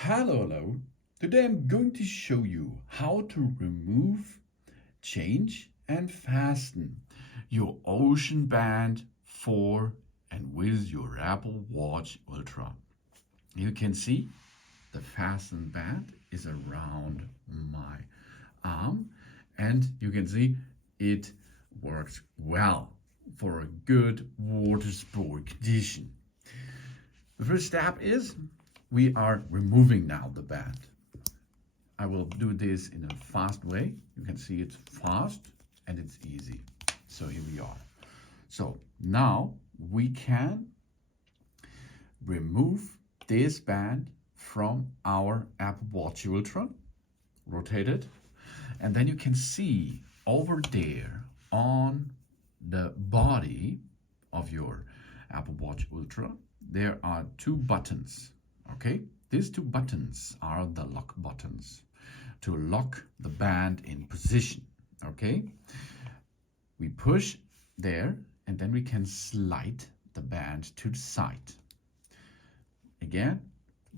Hello. Today I'm going to show you how to remove, change and fasten your ocean band for and with your Apple Watch Ultra. You can see the fasten band is around my arm and you can see it works well for a good water sport condition. The first step is we are removing now the band. I will do this in a fast way. You can see it's fast and it's easy. So here we are. So now we can remove this band from our Apple Watch Ultra. Rotate it. And then you can see over there on the body of your Apple Watch Ultra, there are two buttons. Okay, these two buttons are the lock buttons to lock the band in position. Okay, we push there and then we can slide the band to the side. Again,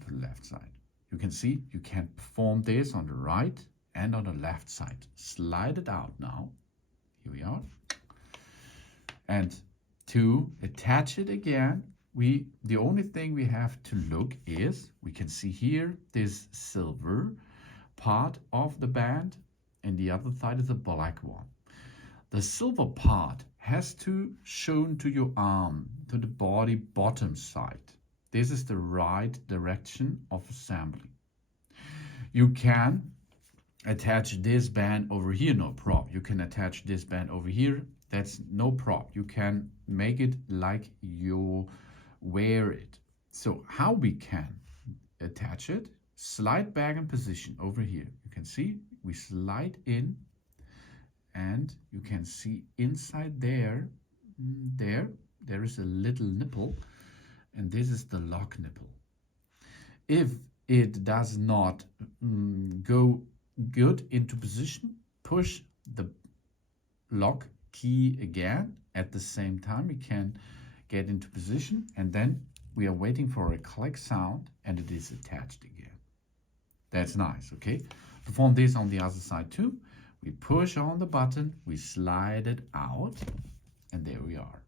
to the left side. You can see you can perform this on the right and on the left side. Slide it out now. Here we are. And to attach it again, the only thing we have to look is, we can see here this silver part of the band and the other side is a black one. The silver part has to shown to your arm, to the body bottom side. This is the right direction of assembly. You can attach this band over here, no problem. You can attach this band over here, that's no problem. You can make it like you wear it. So how we can attach it, slide back in position over here. You can see we slide in and you can see inside there is a little nipple and this is the lock nipple. If it does not go good into position, push the lock key again. At the same time we can get into position and then we are waiting for a click sound and it is attached again. That's nice. Okay, perform this on the other side too. We push on the button, we slide it out and there we are.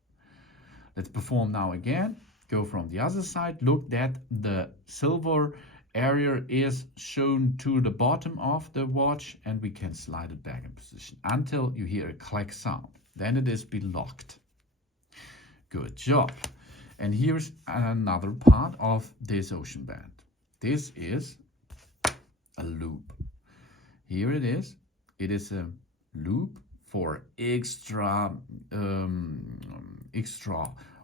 Let's perform now again. Go from the other side. Look that the silver area is shown to the bottom of the watch and we can slide it back in position until you hear a click sound. Then it is be locked. Good job. And here's another part of this ocean band. This is a loop. Here it is. It is a loop for extra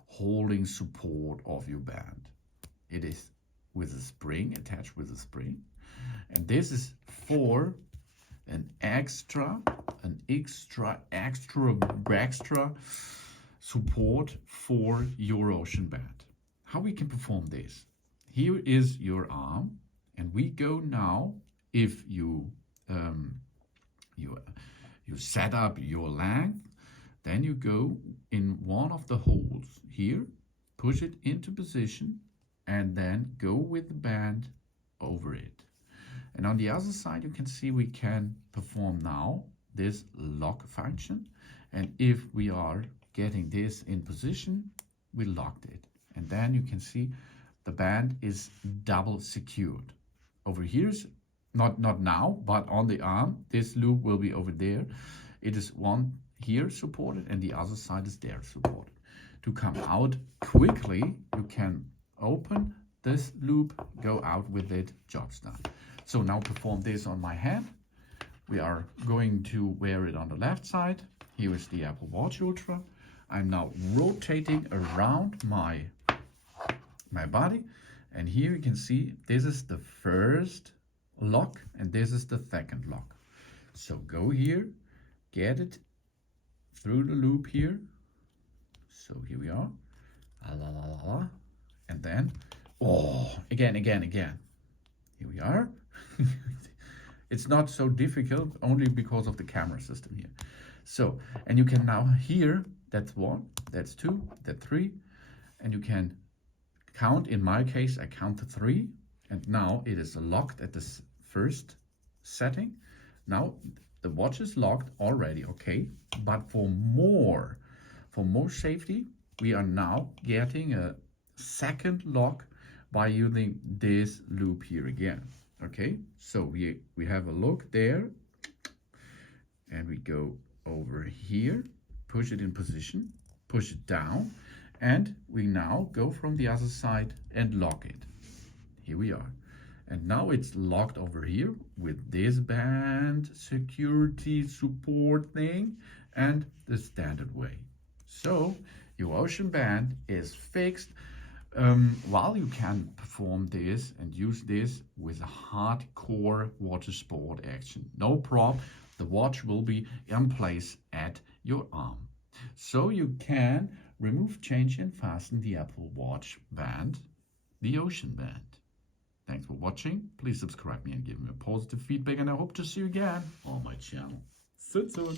holding support of your band. It is with a spring, attached with a spring. And this is for an extra support for your ocean band. How we can perform this? Here is your arm and we go now, if you set up your length, then you go in one of the holes here, push it into position and then go with the band over it. And on the other side you can see we can perform now this lock function, and if we are getting this in position, we locked it. And then you can see the band is double secured. Over here's not now, but on the arm, this loop will be over there. It is one here supported and the other side is there supported. To come out quickly, you can open this loop, go out with it, job's done. So now perform this on my hand. We are going to wear it on the left side. Here is the Apple Watch Ultra. I'm now rotating around my body, and here you can see this is the first lock and this is the second lock. So go here, get it through the loop here. So here we are, and then again. Here we are. It's not so difficult, only because of the camera system here. So, and you can now hear, that's one, that's two, that's three, and you can count. In my case, I count to three, And now it is locked at this first setting. Now the watch is locked already, okay? But for more safety, we are now getting a second lock by using this loop here again. Okay, so we have a look there, and we go over here, push it in position, push it down, and we now go from the other side and lock it. Here we are. And now it's locked over here with this band security support thing and the standard way. So your ocean band is fixed. While you can perform this and use this with a hardcore water sport action, no problem, the watch will be in place at your arm. So you can remove, change and fasten the Apple Watch band, the ocean band. Thanks for watching. Please subscribe me and give me a positive feedback, and I hope to see you again on my channel. Sit soon.